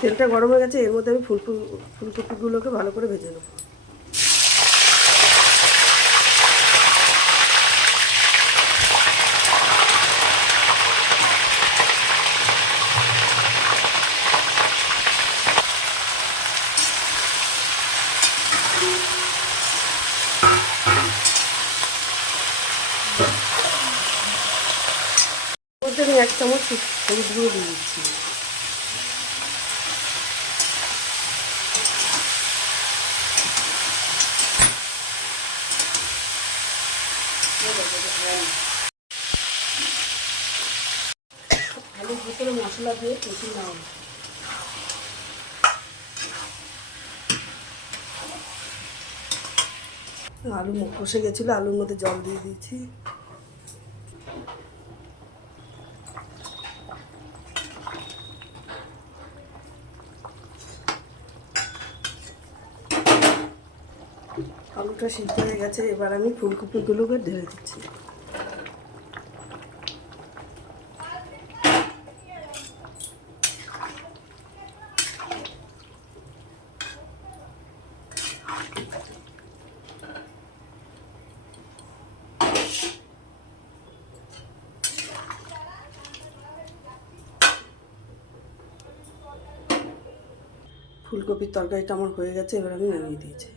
তেলটা গরম হয়ে গেছে, এর মধ্যে আমি ফুলকপিগুলোকে ভালো করে ভেজে নেব। মধ্যে আমি 1 চামচ হলুদ গুঁড়ো দিয়ে দিচ্ছি। আলুর ভিতরে মশলা দিয়ে কষিয়ে নাও। আলু কষে গেছিলো, আলুর মধ্যে জল দিয়ে দিয়েছি। আলুটা সিদ্ধ হয়ে গেছে, এবার আমি ফুলকপিগুলোকে ঢেলে দিচ্ছি। ফুলকপির তরকারিটা আমার হয়ে গেছে, এবার আমি নামিয়ে দিয়েছি।